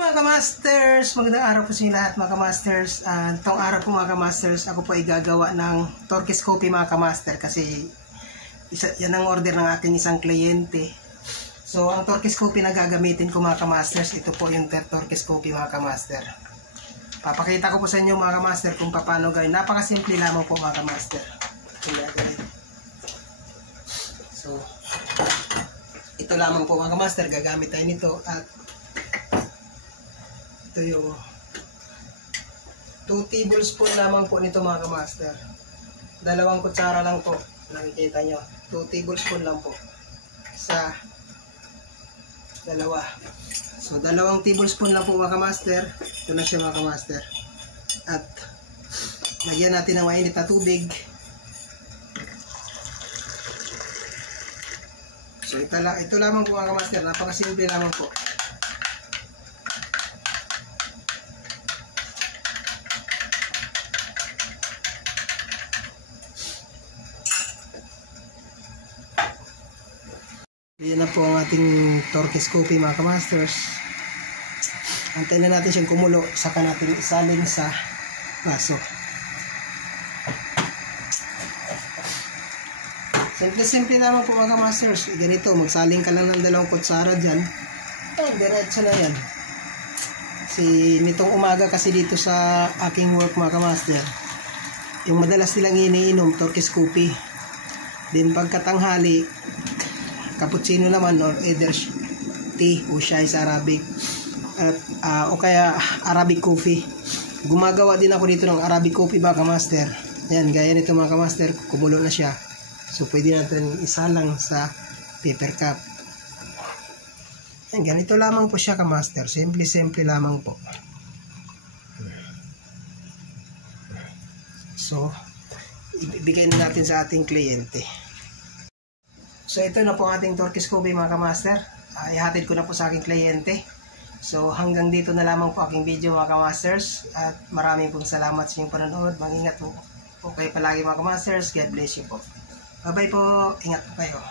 Mga kamasters, magandang araw po sa inyo lahat mga kamasters. Itong araw po mga kamasters, ako po ay gagawa ng Turkish coffee mga kamaster kasi yan ang order ng ating isang kliyente. So ang Turkish coffee na gagamitin ko mga kamasters, ito po yung Turkish coffee mga kamaster. Papakita ko po sa inyo mga kamaster kung paano gawin. Napakasimple lamang po mga kamaster. So ito lamang po mga kamaster, gagamit tayo nito at ito yung 2 tablespoon lamang po nito mga kamaster. 2 kutsara lang po. Nakikita nyo. 2 tablespoon lang po. Sa 2. So 2 tablespoon lang po mga kamaster. Ito na siya mga kamaster. At lagyan natin ng mainit na tubig. So ito lamang po mga kamaster. Napakasimple lamang po. Yan na po ang ating Turkish coffee mga kamasters. Antayin na natin siyang kumulo, saka natin isalin sa baso. Simple naman po mga kamasters. Ganito, magsaling ka lang ng 2 kutsara dyan. Diretso na yan. Nitong umaga kasi dito sa aking work mga kamaster, yung madalas nilang iniinom Turkish coffee. Then pagkatanghali, cappuccino naman or either tea o chai sa Arabic o kaya Arabic coffee. Gumagawa din ako dito ng Arabic coffee mga kamaster. Yan, gaya nito mga kamaster, kumulo na siya. So pwede natin isalang sa paper cup. Yan, ganito lamang po siya kamaster. Simple lamang po. So ibigay na natin sa ating kliyente. So ito na po ang ating Turkish coffee mga kamaster. Ihatid ko na po sa aking kliyente. So hanggang dito na lamang po aking video mga kamasters. At maraming pong salamat sa inyong panonood. Mag-ingat po kayo palagi mga kamasters. God bless you po. Bye bye po. Ingat po kayo.